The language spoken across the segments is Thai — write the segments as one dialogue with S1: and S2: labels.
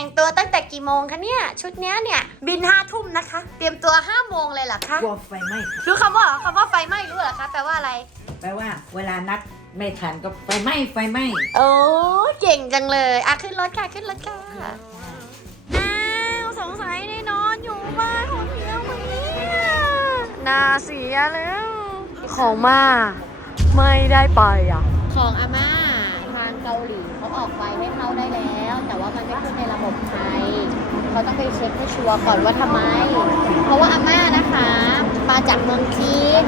S1: แต่งตัวตั้งแต่กี่โมงคะเนี่ย ชุดเนี้ยเนี่ย บินห้าทุ่มนะคะ เตรียมตัวห้าโมงเลยเหรอคะ
S2: กลัวไฟไหม้ค่ะ
S1: รู้คำว่าคำว่าไฟไหม้รู้เหรอคะแปลว่าอะไร
S2: แปลว่า เวลานัดไม่ทันก็ไฟไหม้ไฟไหม้
S1: โอ้เก่งจังเลยอะขึ้นรถค่ะขึ้นรถค่ะอ้าวสงสัยได้นอนอยู่บ้านคนเดียวคนนี้น่าเสียแล้ว ของมา ไม่ได้ไปอะ ของอาม่าทางเกาหลีเขา ออกไปให้เข้าได้แล้ว แต่ว่ามันไม่ขึ้นในระบบไทยเขาต้องไปเช็คให้ชัวร์ก่อนว่าทำไม เพราะว่าอาม่านะคะ มาจากเมืองจีน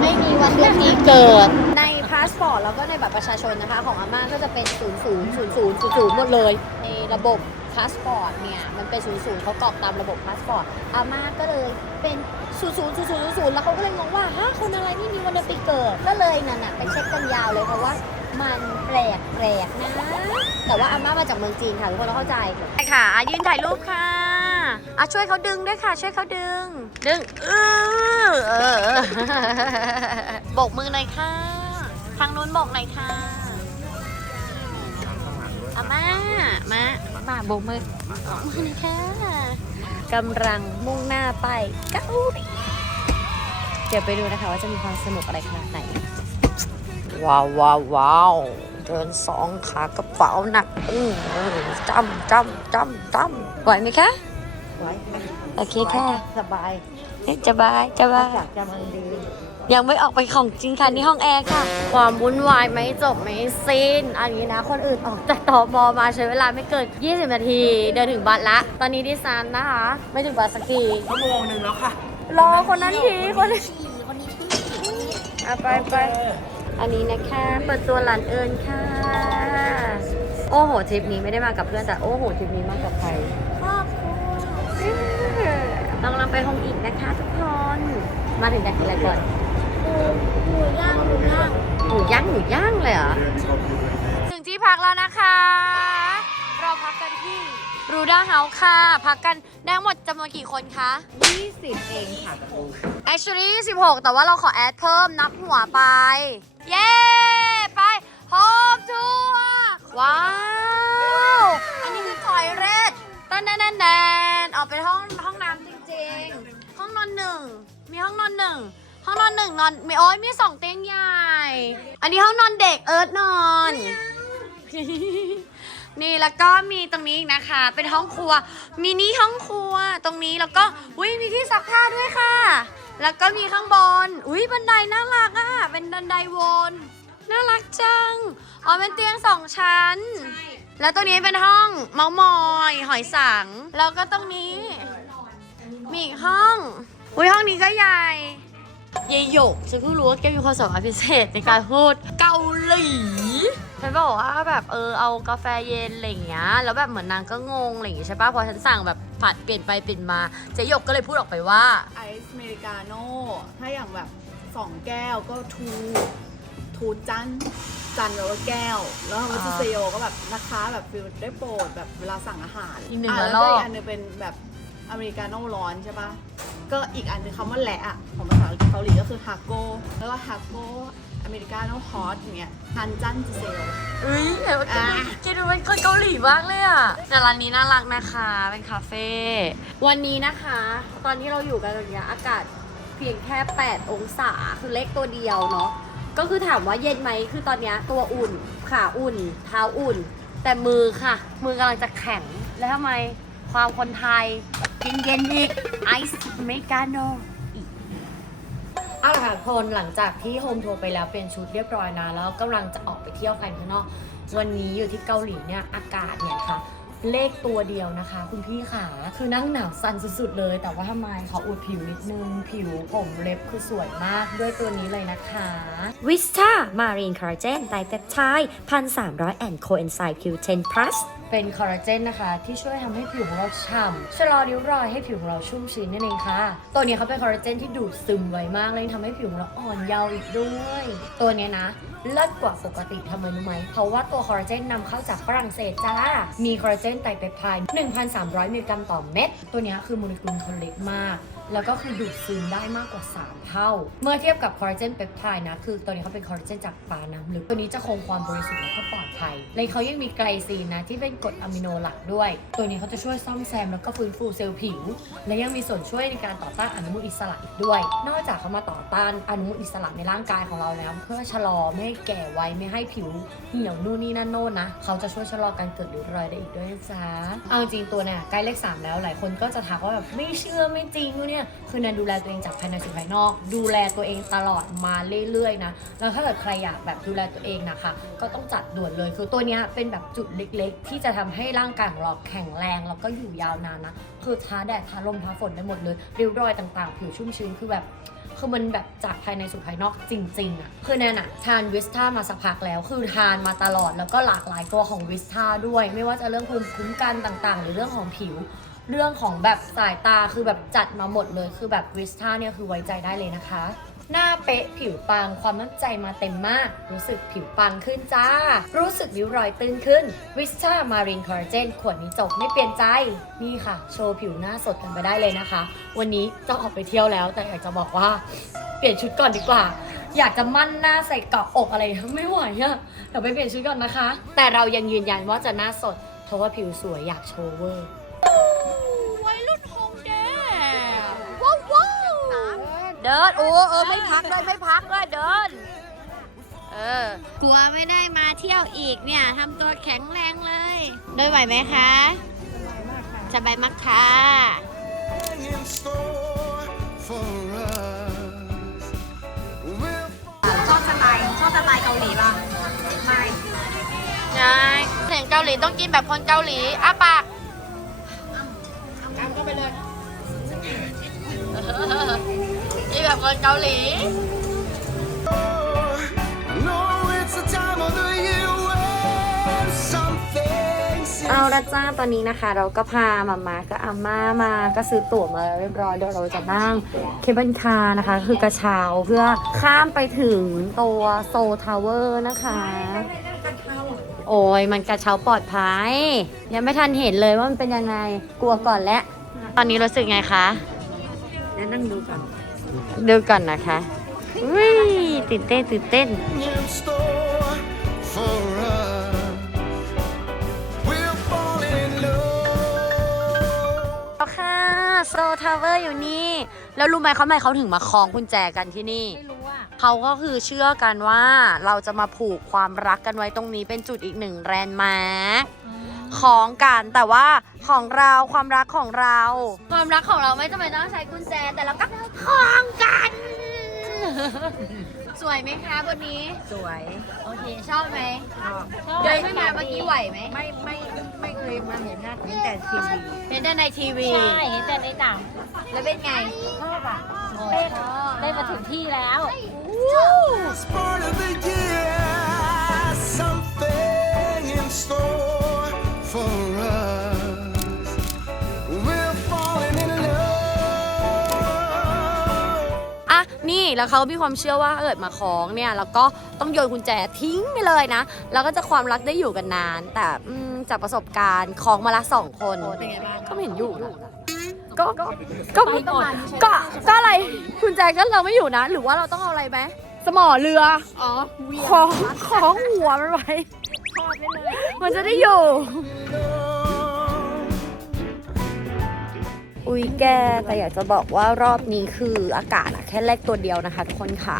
S1: ไม่มีวันเดือนปีเกิด ในพาสปอร์ตแล้วก็ในบัตรประชาชนนะคะ ของอาม่าก็จะเป็น 0 0 0 0 0 0หมดเลย ในระบบพาสปอร์ตเนี่ยมันเป็น0 0เขากรอกตามระบบพาสปอร์ตอาม่าก็เลยเป็น0 0 0 0 0 0แล้วเขาก็เลยงงว่าฮะคนอะไรไม่มีวันเดือนปีเกิดก็เลยนั่นน่ะไปเช็คกันยาวเลยเพราะว่า มันแปลกแปลกๆนะ แต่ว่าอาม่ามาจากเมืองจีนค่ะทุกคนต้องเข้าใจใช่ค่ะยืนถ่ายรูปค่ะอะช่วยเขาดึงด้วยค่ะ ช่วยเขาดึง ดึงเออเออโบกมือหน่อยค่ะ ทางนู้นโบกหน่อยค่ะอาม่ามามาโบกมือโบกมือหน่อยค่ะกำลังมุ่งหน้าไปเกาหลีเดี๋ยวไปดูนะคะว่าจะมีความสนุกอะไรขนาดไหน ว้าวว้าวว้าวเดินสองขากระเป๋าหนักอื้อจำจำจำจำไหวไหมคะ
S2: ไว้ค่ะ
S1: โอเคค่ะ
S2: สบาย
S1: จะบายจะบาย
S2: จากจะมันดี
S1: ยังไม่ออกไปของจริงค่ะนี่ห้องแอร์ค่ะ ความวุ่นวายไม่จบไม่สิ้น อันนี้นะ คนอื่นออกจากตอมอมาใช้เวลาไม่เกิน 20 นาที เดินถึงบัสละ ตอนนี้ดิฉันนะคะ ไม่ถึงบัสสักที
S3: ชั่วโมงหนึ่งแล้วค่ะ
S1: รอคนนั้นที คนนี้อะไปไป อันนี้นะคะ เปิดตัวหลานเอิญค่ะ โอ้โหทริปนี้ไม่ได้มากับเพื่อนแต่โอ้โหทริปนี้มากับใครครอบครัวเรากำลังไปห้องอีกนะคะทุกคน มาถึงอยากกินอะไรก่อนหมูย่างหมูย่างหมูย่างหมูย่างเลยเหรอถึงที่พักแล้วนะคะ เราพักกันที่รูด้าเฮาส์ค่ะ พักกันได้หมดจำนวนกี่คนคะ
S2: 20 เองค่ะ
S1: actually 16 แต่ว่าเราขอแอดเพิ่มนับหัวไป เย้ ไปโฮมทัวร์ว้าว อันนี้คือทอยเรดตันแดนแดนแดนออกเป็นห้องห้องน้ำจริงๆ ห้องนอนหนึ่ง มีห้องนอนหนึ่ง ห้องนอนหนึ่งนอนมีโอ้ยมีสองเตียงใหญ่ อันนี้ห้องนอนเด็กเอิร์ธนอน นี่แล้วก็มีตรงนี้อีกนะคะ เป็นห้องครัว มินิห้องครัวตรงนี้แล้วก็อุ้ยมีที่ซักผ้าด้วยค่ะ แล้วก็มีข้างบน อุ้ยบันไดน่ารักอะ เป็นบันไดวน น่ารักจัง อ๋อเป็นเตียงสองชั้น แล้วตรงนี้เป็นห้องเมาส์มอย หอยสัง แล้วก็ตรงนี้ มีอีกห้อง อุ้ยห้องนี้ก็ใหญ่ เยหยกฉันเพิ่งรู้ว่าแกมีความสามารถพิเศษในการพูดเกาหลีฉันบอกว่าแบบเออเอากาแฟเย็นอะไรอย่างเงี้ยแล้วแบบเหมือนนางก็งงอะไรอย่างเงี้ยใช่ปะพอฉันสั่งแบบผัดเปลี่ยนไปเปลี่ยนมาเจหยกก็เลยพูดออกไปว่า
S4: ไอซ์อเมริกาโน่ถ้าอย่างแบบสองแก้วก็ทูทูจันจันแปลว่าแก้ว แล้ววัตเซโยก็แบบนะคะแบบฟิลได้โปรดแบบเวลาสั่งอาหาร
S1: อีกหนึ่งะละ
S4: แล้ว
S1: ล
S4: ก็
S1: อก
S4: อีกอันหนึงเป็นแบบ อเมริกาโน่ร้อนใช่ปะก็อีกอันหนึงคำว่าแหละอะของภาษาเกาหลีก็คือฮาโก้แล้วก็ฮาโก้อเมริกาโน่ฮอตอย่างเงี้ยฮันจันจิเซล
S1: เอ้ยเดี๋ยว
S4: อะ
S1: แกดูเป็นคนเกาหลีมากเลยอะแต่ร้านนี้น่ารักนะคะ เป็นคาเฟ่ วันนี้นะคะ ตอนที่เราอยู่กันตรงเนี้ยอากาศเพียงแค่ 8 องศา คือเล็กตัวเดียวเนาะ ก็คือถามว่าเย็นไหม คือตอนเนี้ยตัวอุ่น ขาอุ่น เท้าอุ่น แต่มือค่ะ มือกำลังจะแข็ง แล้วทำไม ความคนไทยเย็นๆอีกไอซ์อเมริกาโนเอาละค่ะคนหลังจากที่โฮมทัวร์ไปแล้วเป็นชุดเรียบร้อยนะ แล้วกำลังจะออกไปเที่ยวกันข้างนอก วันนี้อยู่ที่เกาหลีเนี่ยอากาศเนี่ยค่ะ เลขตัวเดียวนะคะ คุณพี่ขาคือนั่งหนาวสั่นสุดๆเลย แต่ว่าทำไมขออุดผิวนิดนึง ผิวผมเล็บคือสวยมากด้วยตัวนี้เลยนะคะ
S5: วิสตามารีนคอลลาเจนไดเปปไทด์พันสามร้อยแอนโคเอนไซม์ Q10 plus
S1: เเป็นคอลลาเจนนะคะ ที่ช่วยทำให้ผิวของเราฉ่ำชะลอริ้วรอยให้ผิวของเราชุ่มชื้นนั่นเองค่ะ ตัวนี้เขาเป็นคอลลาเจนที่ดูดซึมไวมากเลยทำให้ผิวของเราอ่อนเยาว์อีกด้วย ตัวนี้นะเลิศกว่าปกติทำไมรู้ไหม เพราะว่าตัวคอลลาเจนนำเข้าจากฝรั่งเศสจ้า มีคอลลาเจนไตรเปปไทด์1,300 มิลลิกรัมต่อเม็ด ตัวนี้คือโมเลกุลเขาเล็กมาก
S5: แล้วก็คือดูดซึมได้มากกว่า 3 เท่า เมื่อเทียบกับคอลลาเจนเปปไทด์นะ คือตัวนี้เขาเป็นคอลลาเจนจากปลาน้ำลึกตัวนี้จะคงความบริสุทธิ์แล้วก็ปลอดภัยเลยเขายังมีไกลซีนนะ ที่เป็นกรดอะมิโนหลักด้วย ตัวนี้เขาจะช่วยซ่อมแซมแล้วก็ฟื้นฟูเซลล์ผิว และยังมีส่วนช่วยในการต่อต้านอนุมูลอิสระอีกด้วย นอกจากเขามาต่อต้านอนุมูลอิสระในร่างกายของเราแล้ว เพื่อชะลอไม่ให้แก่ไวไม่ให้ผิวเหี่ยวนู่นนี่นั่นโน่นนะเขาจะช่วยชะลอการเกิดริ้วรอยได้อีกด้วยนะจ๊ะเอาจริงตัวเนี่ยใกล้เลขสามแล้วหลายคนก็จะทักว่าแบบไม่เชื่อไม่จริงวะเนี่ยคือแนนดูแลตัวเองจากภายในสู่ภายนอก ดูแลตัวเองตลอดมาเรื่อยๆนะแล้วถ้าเกิดใครอยากแบบดูแลตัวเองนะคะ ก็ต้องจัดด่วนเลยคือตัวเนี้ยเป็นแบบจุดเล็กๆ ที่จะทำให้ร่างกายของเราแข็งแรงแล้วก็อยู่ยาวนานนะคือท้าแดดท้าลมท้าฝนได้หมดเลยริ้วรอยต่างๆ ผิวชุ่มชื้นคือแบบคือมันแบบจากภายในสู่ภายนอกจริงๆอะคือแนนอะทานวิสตามาสักพักแล้ว คือทานมาตลอดแล้วก็หลากหลายตัวของวิสตาด้วย ไม่ว่าจะเรื่องภูมิคุ้มกันต่างๆ หรือเรื่องของผิว เรื่องของแบบสายตาคือแบบจัดมาหมดเลย คือแบบวิสตาเนี่ยคือไว้ใจได้เลยนะคะ หน้าเป๊ะผิวปังความมั่นใจมาเต็มมาก รู้สึกผิวปังขึ้นจ้า รู้สึกริ้วรอยตื้นขึ้นวิสตามารินคอลลาเจนขวดนี้จบไม่เปลี่ยนใจ นี่ค่ะ โชว์ผิวหน้าสดกันไปได้เลยนะคะ วันนี้จะออกไปเที่ยวแล้ว แต่อยากจะบอกว่าเปลี่ยนชุดก่อนดีกว่าอยากจะมั่นหน้าใส่เกาะอกอะไรไม่ไหวอะเดี๋ยวไปเปลี่ยนชุดก่อนนะคะ แต่เรายังยืนยันว่าจะหน้าสด เพราะว่าผิวสวยอยากโชว์เวอร์
S1: เดิน โอ้เออไม่พักเลยไม่พักเลยเดิน เออ กลัวไม่ได้มาเที่ยวอีกเนี่ยทำตัวแข็งแรงเลยเดินไหวไหมคะสบายมากค่ะ
S3: in store for us. We'll
S4: ชอบสไตล์ชอบสไตล์เกาหลีป่ะไม่
S1: ใช่เสียงเกาหลีต้องกินแบบคนเกาหลีอ้าปาก
S4: กำก็ไปเลย
S1: แบบคนเกาหลี
S3: know it's the time of the year when something seems
S5: เอาละจ้าตอนนี้นะคะ เราก็พามามาก็อาม่ามาก็ซื้อตั๋วมาเรียบร้อยเดี๋ยวเราจะนั่งเคเบิลคาร์นะคะ คือกระเช้าเพื่อข้ามไปถึงตัวโซทาวเวอร์นะคะ โอ้ยมันกระเช้าปลอดภัย ยังไม่ทันเห็นเลยว่ามันเป็นยังไงกลัวก่อนแล้ว
S1: ตอนนี้รู้สึกไงคะ
S2: เดี๋ยวนั่งดูก่อน
S1: ดูก่อนนะคะอุ้ยตื่นเต้นตื่นเต้น
S3: in store for us. We're falling in love.
S1: แล้วค่ะโซทาวเวอร์อยู่นี่ แล้วรู้ไหมเขาทำไมเขาถึงมาคล้องกุญแจกันที่นี่
S5: ไม่รู้อะ
S1: เขาก็คือเชื่อกันว่าเราจะมาผูกความรักกันไว้ตรงนี้เป็นจุดอีกหนึ่งแรนด์มาร์ค ของกันแต่ว่าของเราความรักของเรา ความรักของเราไม่จำเป็นต้องใช้กุญแจแต่เราก็คล้องกัน สวยไหมคะบนนี้
S2: สวย
S1: โอเคชอบไหม
S2: ชอบ
S1: เดินขึ้นมาเมื่อกี้ไหวไหม
S2: ไม่ไม่ไม่เคยมาเห็นหน้าเห็นแต่ทีวี
S1: เห็นแต่ในทีวี
S5: ใช่เห็นแต่ในหนัง
S1: แล้วเป็นไง
S5: ชอบอะ
S1: โอ้
S5: ได้
S1: ชอบ
S5: ได้มาถึงที่แล้ว
S3: It's part of the year.
S1: แล้วเขามีความเชื่อว่าถ้าเกิดมาคล้องเนี่ยแล้วก็ต้องโยนกุญแจทิ้งไปเลยนะ แล้วก็จะความรักได้อยู่กันนาน แต่อืมจากประสบการณ์คล้องมาละสองคน
S4: เป็นไงบ้าง
S1: ก็ไม่เห็นอยู่นะก็ก็ก็ก็ก็อะไรกุญแจก็เราไม่อยู่นะ หรือว่าเราต้องเอาอะไรไหมสมอเรือ
S4: อ๋อ
S1: คล้องคล้องหัวมันไว้มันจะได้อยู่ อุ้ยแกแต่อยากจะบอกว่ารอบนี้คืออากาศอะแค่เลขตัวเดียวนะคะทุกคนขา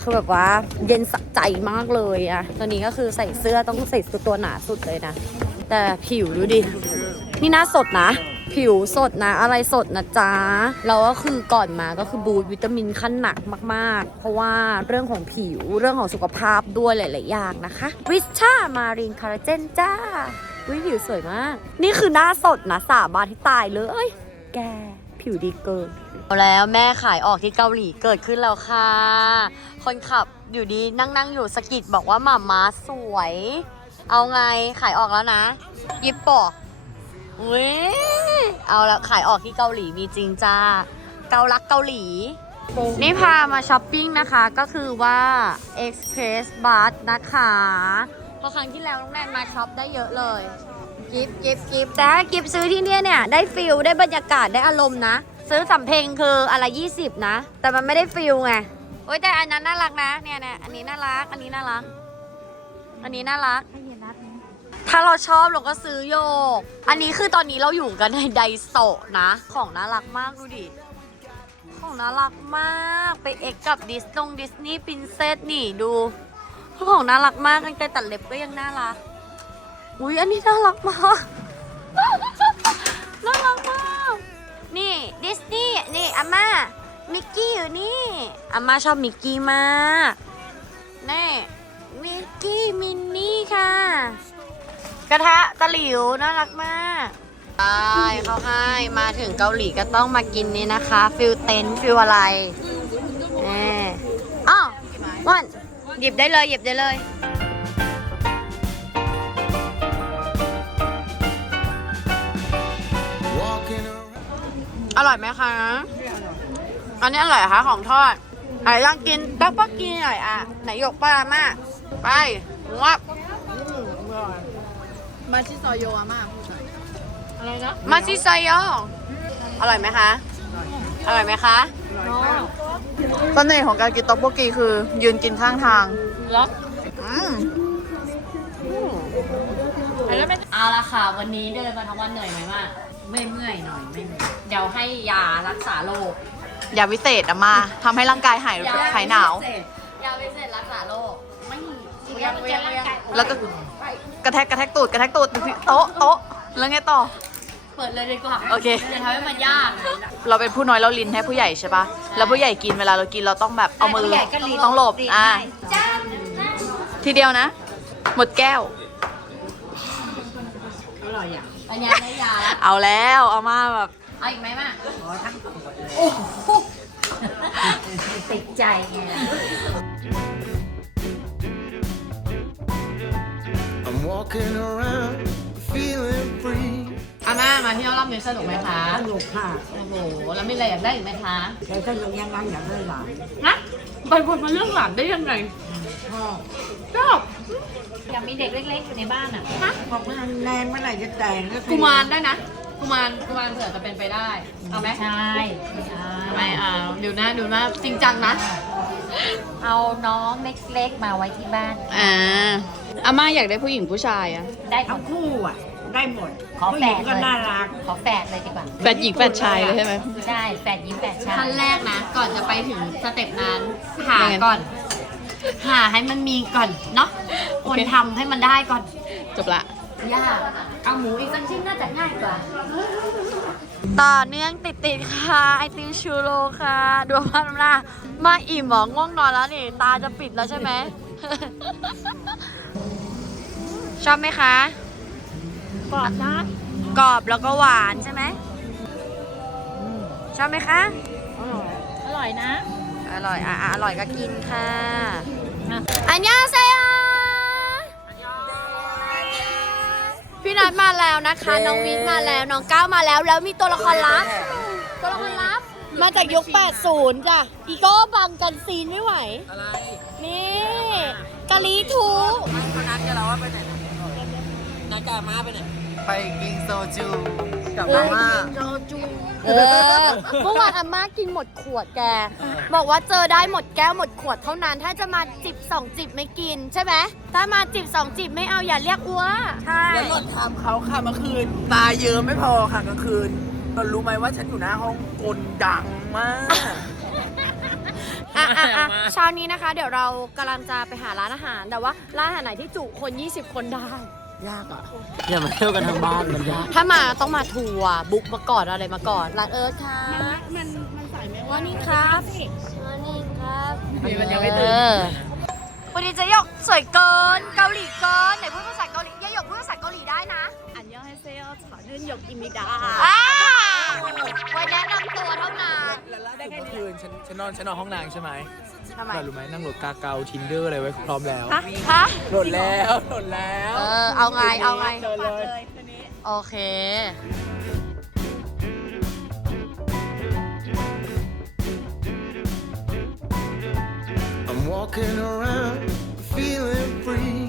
S1: คือแบบว่าเย็นสะใจมากเลยอะตอนนี้ก็คือใส่เสื้อต้องใส่ตัวหนาสุดเลยนะ แต่ผิวดูดิ นี่หน้าสดนะ ผิวสดนะ อะไรสดนะจ๊ะเราก็คือก่อนมาก็คือบูตวิตามินขั้นหนักมากๆ เพราะว่าเรื่องของผิวเรื่องของสุขภาพด้วยหลาย ๆ อย่างนะคะวิชามารีนคาราเจนจ้าวิผิวสวยมาก นี่คือหน้าสดนะสาบานที่ตายเลย แก ผิวดีเกินเอาแล้วแม่ขายออกที่เกาหลีเกิดขึ้นแล้วค่ะ คนขับอยู่ดีนั่งนั่งอยู่สะกิดบอกว่าหม่าม้าสวย เอาไงขายออกแล้วนะ ยิปปอกอุ้ยเอาและขายออกที่เกาหลีมีจริงจ้า เกาลักเกาหลี นี่พามาช้อปปิ้งนะคะก็คือว่า Express Bus นะคะเพราะครั้งที่แล้วน้องแนนมาช็อปได้เยอะเลย กิฟต์กิฟต์กิฟต์แต่ถ้ากิฟต์ซื้อที่เนี่ยเนี่ยได้ฟิลได้บรรยากาศได้อารมณ์นะ ซื้อสำเพ็งคืออะไรยี่สิบนะ แต่มันไม่ได้ฟิลไงโอ้ยแต่อันนั้นน่ารักนะเนี่ยเนี่ยอันนี้น่ารัก อันนี้น่ารัก อันนี้น่ารักถ้าเราชอบเราก็ซื้อโยก อันนี้คือตอนนี้เราอยู่กันในไดโซะนะ ของน่ารักมากดูดิ ของน่ารักมากไปเอ็กกับดิสนงดิสนีย์ปินเซสนี่ดู ของน่ารักมากกันไกลตัดเล็บก็ยังน่ารัก อุ้ยอันนี้น่ารักมาก น่ารักมาก นี่ดิสนีย์นี่อาม่า มิกกี้อยู่นี่อาม่าชอบมิกกี้มากนี่มิกกี้มินนี่ค่ะ กระทะตะหลิวน่ารักมากใช่เขาให้มาถึงเกาหลีก็ต้องมากินนี่นะคะ ฟิลเต็นฟิลอะไรนี่อ้าววันหยิบได้เลยหยิบได้เลย อร่อยไหมคะ อันนี้อร่อยเหรอคะของทอดไหนลองกินต๊อกป๊อกกินหน่อยอะ ไหนหยกปลามา ไปงับ
S4: มาชิซอยโยอาม่าพูดหน่อย
S5: อะไรนะ
S1: มาซิซายออร่อยไหมคะ อร่อยไหมคะ
S4: เสน่ห์ของการกินต๊อกโบกีคือ ยืนกินข้างทาง
S5: ล็อก
S4: อืม
S5: เอาละค่ะ วันนี้เดินมาทั้งวันเหนื่อยไหมมาก
S2: ไม่ เมื่อยหน่อยไม่เมื่อย
S5: เดี๋ยวให้ยารักษาโรค
S4: ยาวิเศษอะมาทำให้ร่างกายหายหายหนาว
S5: ยาวิเศษรักษาโรคไม่เวียงเวียงเวียง
S4: แล้วก็กระแทกกระแทกตูดกระแทกตูดโต๊ะโต๊ะแล้วไงต่อ
S5: เปิดเลยดีกว่า
S4: โอเค
S5: จะทำให้มันยาก
S4: เราเป็นผู้น้อยเราลิ้นให้ผู้ใหญ่ใช่ปะแล้วผู้ใหญ่กินเวลาเรากินเราต้องแบบเอามือต้องหลบอะทีเดียวนะ หมดแก้ว
S2: อ ร่อยอะ
S5: อันนี้ได้ยาแล้ว
S4: เอาแล้วเอามาแบบ
S5: เอาอีกไหมมา
S2: ขอทั้งขวดเลยติดใจไง
S3: I'm walking around feeling free.
S5: อาม่ามาเที่ยวรอบนี้สนุกไหมคะ
S2: สนุกค่ะ
S5: โอ้โหแล้วมีอะไรอยากได้อีกไหมคะ
S2: แต่สนุกยังไงอยากได้หลาน
S5: ฮะไปวนมาเรื่องหลานได้ยังไง
S2: ชอบ
S5: ชอบ อยากมีเด็กเล็กๆอยู่ในบ้านอะฮะ
S2: บอกว่าแนนเมื่อไหร่จะแต่งก็
S5: กุมารได้นะ กุมารกุมารเผื่อจะเป็นไปได้ เอาไหม
S2: ใช่ใช่
S5: ทำไมอ่าดูหน้าดูหน้าจริงจังนะ
S6: เอาน้องเล็กๆมาไว้ที่บ้าน
S4: อ่าอาม่าอยากได้ผู้หญิงผู้ชายอะ
S6: ได้หม
S2: ทั้ง
S6: ด
S2: คู่อะ ได้หมด
S6: ขอ
S2: ผู้
S6: แฝ
S2: หญิง
S6: ด
S2: ก็
S6: เลย
S2: น่ารัก
S6: ขอแฝดเลยดีกว่า
S4: แฝดหญิงแฝดชายเลยใช่ไหม
S6: ใช่แฝดหญิงแฝดชาย
S5: ขั้นแรกนะ ก่อนจะไปถึงสเต็ปนั้นหา
S4: ยังไง
S5: ก่อน หาให้มันมีก่อนเนาะคนทำให้มันได้ก่อน
S4: จบละ
S5: ยาก เอาหมูอีกสักชิ้นน่าจะง่ายกว่า
S1: ต่อเนื่องติดติดๆค่ะ ไอติมชูโรค่ะดูมาทำหน้ามาอิ่มเหรอง่วงนอนแล้วนี่ ตาจะปิดแล้วใช่ไหม ชอบไหมคะ
S6: กรอบนะ
S1: กรอบแล้วก็หวานใช่ไหม ชอบไหมคะ
S6: อร่อยนะ
S1: อร่อยอะอะอร่อยก็กินค่ะ อันยองเซโยพี่นัทมาแล้วนะคะ น้องวิทมาแล้ว น้องก้าวมาแล้ว แล้วมีตัวละครลับ ตัวละครลับ มาจากยุค 80 จ้ะ อีโก้บังกันซีนไม่ไหว อะไร นี่กะลีทู
S3: ไปกินโซจู กับมาม่า
S1: เออเมื่อวานอาม่ากินหมดขวดแก บอกว่าเจอได้หมดแก้วหมดขวดเท่านั้น ถ้าจะมาจิบสองจิบไม่กินใช่ไหมถ้ามาจิบสองจิบไม่เอาอย่าเรียกอัวใช่
S7: แล้วหล่อนทำเขาค่ะเมื่อคืน ตาเยิ้มไม่พอค่ะกลางคืนหล่อนรู้ไหมว่าฉันอยู่หน้าห้องกลดังมาก
S1: อะอะอะเช้านี้นะคะ เดี๋ยวเรากำลังจะไปหาร้านอาหาร แต่ว่าร้านอาหารไหนที่จุคน 20 คนได้
S7: ยากอะอย่ามาเที่ยวกันทางบ้านมันยาก
S1: ถ้ามาต้องมาทัวร์บุ๊กมาก่อนอะไรมาก่อนร้านเอิร์ธค่ะมันมันใส่ไหมว่านี่ครับว่านี่ครับ
S7: มันยังไม่
S1: เอ
S7: ตื่น
S1: อวันนี้เจะหยกสวยเกินเกาหลีเกินไหนพูดภาษาเกาหลีเยหยกพูดภาษาเกาหลีได้นะ
S4: อันยองให้เซลขอนื่นหยกอิมิดา
S1: อ่าไว้แนะนำตัวเท่านั้น
S7: แล้วล่าสุดเมื่อคืนฉันฉันนอนฉันนอนห้องนางใช่ไหม
S1: ทำไม
S7: แต่รู้ไหมนั่งโหลดกาเกาทินเดอร์อะไรไว้พร้อมแล้ว
S1: ฮะฮะ
S7: โหลดแล้วโหลดแล้ว
S1: เออ เอาไง เอาไง
S7: เจอเลย
S1: โอเค
S3: I'm walking around feeling free.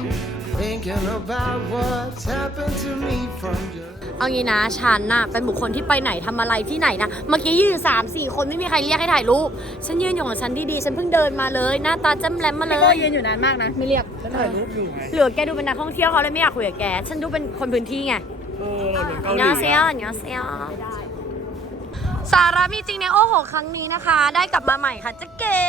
S3: Thinking thinking about what's happened to me from just.
S1: เอางี้นะฉันน่ะเป็นบุคคลที่ไปไหนทำอะไรที่ไหนนะ เมื่อกี้ยืนสามสี่คนไม่มีใครเรียกให้ถ่ายรูป ฉันยืนอยู่ของฉันดีๆ ฉันเพิ่งเดินมาเลย หน้าตาแจ่มแหลมมาเล
S4: ก็
S1: ย
S4: ยืนอยู่นานมากนะ ไม่เรียกแล้วถ่ายรูปอยู่ไง
S1: เหลือแกดูเป็นนักท่องเที่ยวเขาเลยไม่อยากคุยกับแก ฉันดูเป็นคนพื้นที่ไง
S7: เออเราเหมือนเกาห
S1: เนา
S7: ลี
S1: เซียเนาเซียสาระมีจริงในโอ้โห ครั้งนี้นะคะ ได้กลับมาใหม่ค่ะเจ๊เก๋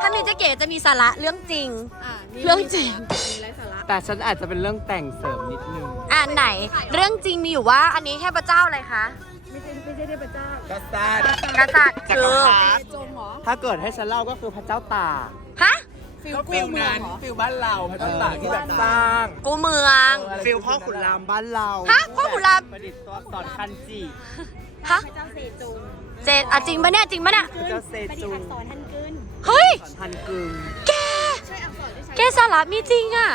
S1: ถ้ามีเจ๊เก๋จะมีสาระเรื่องจริง
S4: อะนี่
S1: เรื่องจริง
S4: มีไร้สาระ
S7: แต่ฉันอาจจะเป็นเรื่องแต่งเสริมนิดนึง
S1: อ่าไหน เรื่องจริงมีอยู่ว่าอันนี้เทพเจ้าอะไรคะ
S4: ไม่ใช่ไม่ใช่เทพเจ้าก
S7: ษัตริย์
S1: กษัตริย์คือ
S4: เจจงเหรอ
S7: ถ้าเกิดให้ฉันเล่าก็คือพระเจ้าตาก
S1: ฮะ
S4: ฟิล
S7: ก็
S4: กู้
S7: ฟิล
S4: เมือง
S7: นั้น
S4: เหรอ
S7: ฟิลบ้านเราพระเจ้าตากที่แบบสร้าง
S1: กูเมือง
S7: ฟิลพ่อขุนรามบ้านเรา
S1: ฮะพ่อขุนราม
S7: ประดิษฐ์ตัวอักษรคันจิ
S1: ฮะเจนอะจริงปะเนี่ยจริงปะเนี่ย
S7: พระเจ้าเซจู
S1: เฮ้ย
S7: ทันกึง
S1: แกแกสาระมีจริงอะ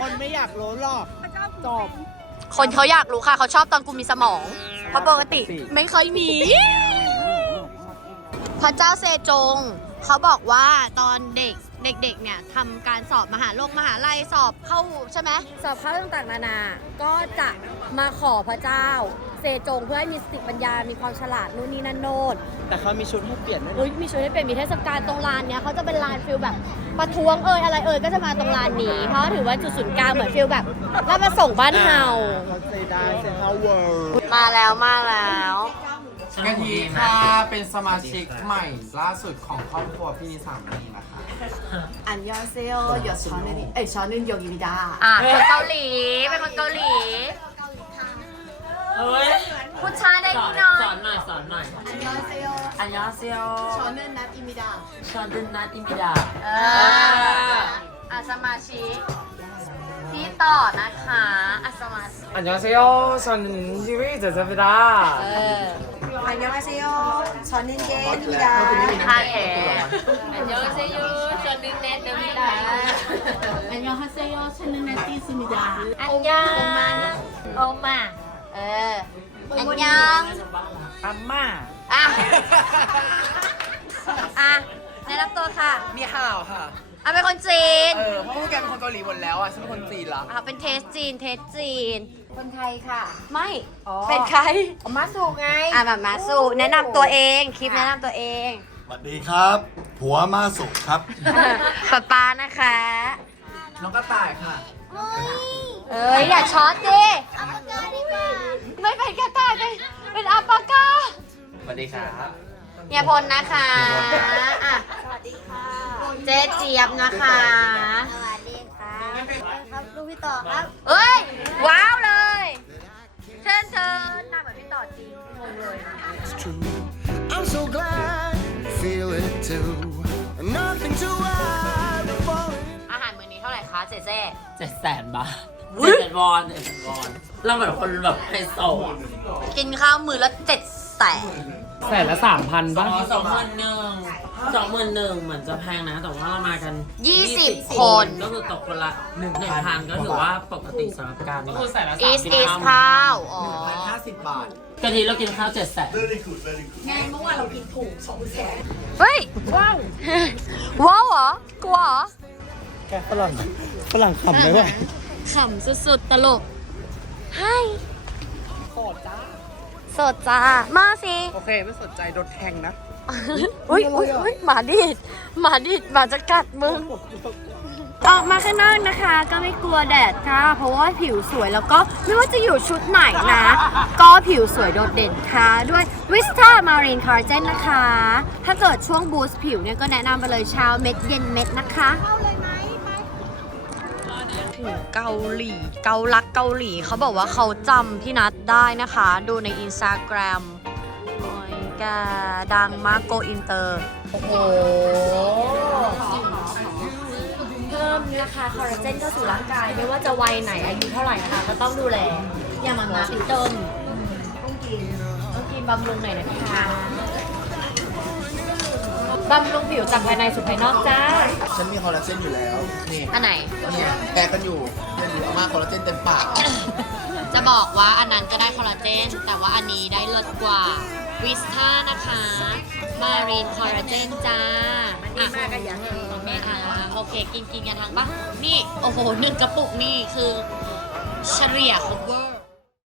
S7: คนไม่อยากรู้หรอก จบ
S1: คนเขาอยากรู้ค่ะ เขาชอบตอนกูมีสมอง เพราะปกติ
S7: สิ
S1: ไม่เคยมี พระเจ้าเซจง เขาบอกว่าตอนเด็ก เด็กๆ เนี่ยทำการสอบมหาลงมหาลัยสอบเข้าใช่ไหมสอบเข้าต่างๆนานา ก็จะมาขอพระเจ้า เซจงเพื่อให้มีสติปัญญา มีความฉลาดนู่นนี่นั่นโน่น
S7: แต่เขามีชุดให้เปลี่ยนด้วยนะ
S1: อุ้ยมีชุดให้เป็นมีเทศกาลตรงลานเนี้ยเขาจะเป็นลานฟิลแบบประท้วงเอ่ยอะไรเอ่ยก็จะมาตรงลานนี้เพราะถือว่าจุดศูนย์กลางเหมือนฟิลแบบรับมาส่งบ้านเฮา
S7: เขาเซดายเซนทรัลเวิลด์
S1: มาแล้วมาแล้ว
S8: กะทิค่ะเป็นสมาชิกใหม่ล่าสุดของครอบครัวพี่นิสามนีนะคะ
S4: อันยองเซโยหยดช้อนนึงเอ้ยช้อนนึงโยกิมิดา
S1: อะคนเกาหลี เป็นคนเกาหลี
S6: เฮ้ย
S1: พูดช้าได้
S6: สอ
S1: นิ
S6: น
S1: ดหน่อ
S6: สอยนหน่อยสอนหน่อย
S4: อันยองเซโย
S6: อันยองเซียว
S4: ช้อนนึงนัดอิมิดา
S6: ชอนดินนัดอิมิดา
S1: เอออะสมาชิกพี่ต่อนะคะอะสมาชิก
S8: อันยองเซโยฉันฮิวิเจเจฟิดา
S1: เออ
S4: อันยองเซโยช้อนนึงเกนอิมิดา
S1: ฮาแข
S6: อันยองเซียวชอนดินเน็ตอิมิดา
S4: อันยองเซโยช้อนนึงนัดติสมิดา
S1: อันยังโอมาเอออันยัง
S7: อาม่า
S1: อะอะแนะนำตัวค่ะ
S7: มีห่าวค่ะ
S1: อะเป็นคนจีน
S7: เออ เพราะพวกแกเป็นคนเกาหลีหมดแล้วอะฉันเป็นคนจีนเหรอ
S1: อะเป็นเทสจีน เทสจีน
S6: คนไทยค่ะ
S1: ไม่
S7: อ๋อ
S1: เป็นใคร
S6: มาสู่ไง
S1: อะแบบมาสู่แนะนำตัวเองคลิปแนะนำตัวเอง
S9: สวัสดีครับ ผัวมาสุกครับ
S1: ป๊าป๊านะคะ
S7: น้องกระต่ายค่ะ
S1: เอ้ยอย่าช็อตดิไม่เป็นกระต่ายเป็นเป็นอัปปากา
S8: สวัสดีครับ
S1: เฮียพลนะคะอะเจ๊เจี๊ยบนะคะ
S10: สวัสดีครับ ครับลูกพี่ต่อครับ
S1: เอ้ย ว้าวเลย เชิญเชิญหน้าเหมือนพี่ต่อจริงงงเลย
S3: It's true. I'm so glad you feel it too. Nothing to hide. Falling
S1: อาหารมื้อนี้เท่าไหร่คะเจ๊เจ๊
S6: เจ็ดแสนบาทเจ็ดแสนวอนเจ็ดแสนวอนเราเหมือนคนแบบไฮโซอะ
S1: กินข้าวมื้อละเจ็ดแสน
S8: แสนละสามพัน
S6: สอ
S8: บ้าง
S6: งสองหมื่นหนึ่งสองหมื่นหนึ่งเหมือนจะแพงนะ แต่ว่าเรามากัน
S1: 20คน
S6: ก็คือตกคนละหนึ่งพันก็ถือว่าปกติสำหรับการ
S8: ก็คือแสนละ
S1: อี
S8: สาม
S1: สอีสข้าวอ๋อ
S7: ห้าสิบบาท
S6: กะทิเรากินข้าวเจ็ดแสน
S1: เฮ้ย ว้าว ว้าวเหรอกลัวเหรอ
S7: แกฝรั่งฝรั่งขำไหมวะ
S1: ขำสุดๆ ตลกไฮ
S7: โสดจ้า
S1: สดจ้า มาสิ
S7: โอเค ไม่สนใจโดนแทงนะ
S1: อุ้ยอุ้ยอุ้ยหมาดิดหมาดิดหมาจะกัดมึง ออกมาข้างนอกนะคะ ก็ไม่กลัวแดดค่ะ เพราะว่าผิวสวยแล้วก็ไม่ว่าจะอยู่ชุดไหนนะ ก็ผิวสวยโดดเด่นค่ะ ด้วย Vista Marine Collagen นะคะ ถ้าเกิดช่วงบูสต์ผิวเนี่ยก็แนะนำไปเลยเช้าเม็ดเย็นเม็ดนะคะึงเกาหลี เกาลักเกาหลี เขาบอกว่าเขาจำพี่นัทได้นะคะ ดูใน Instagram โอ้ยแกดังมากโกอินเตอร์ โอ้โหเพิ่มนะคะคอลลาเจนเข้าสู่ร่างกาย ไม่ว่าจะวัยไหนอายุเท่าไหร่นะคะก็ต้องดูแล อย่ามามาสีเติมต้องกิน ต้องกินบำรุงหน่อยนะคะ บำรุงผิวจากภายในสู่ภายนอกจ้า
S9: ฉันมีคอลลาเจนอยู่แล้ว นี่
S1: อันไหน
S9: เนี่ยแปลกันอยู่เนี่ยดูเอามาคอลลาเจนเต็มปาก
S1: จะบอกว่าอันนั้นก็ได้คอลลาเจน แต่ว่าอันนี้ได้เลิศกว่า
S9: เวิ
S1: สท่านะคะ มารีนคอลลาเจนจ้า
S2: มันนี่มากก็อย่างนี้
S1: แม่อ่าโอเค กินกินกันทั้งปะนี่ โอ้โหหนึ่งกระปุกนี่คือเฉลี่ย cover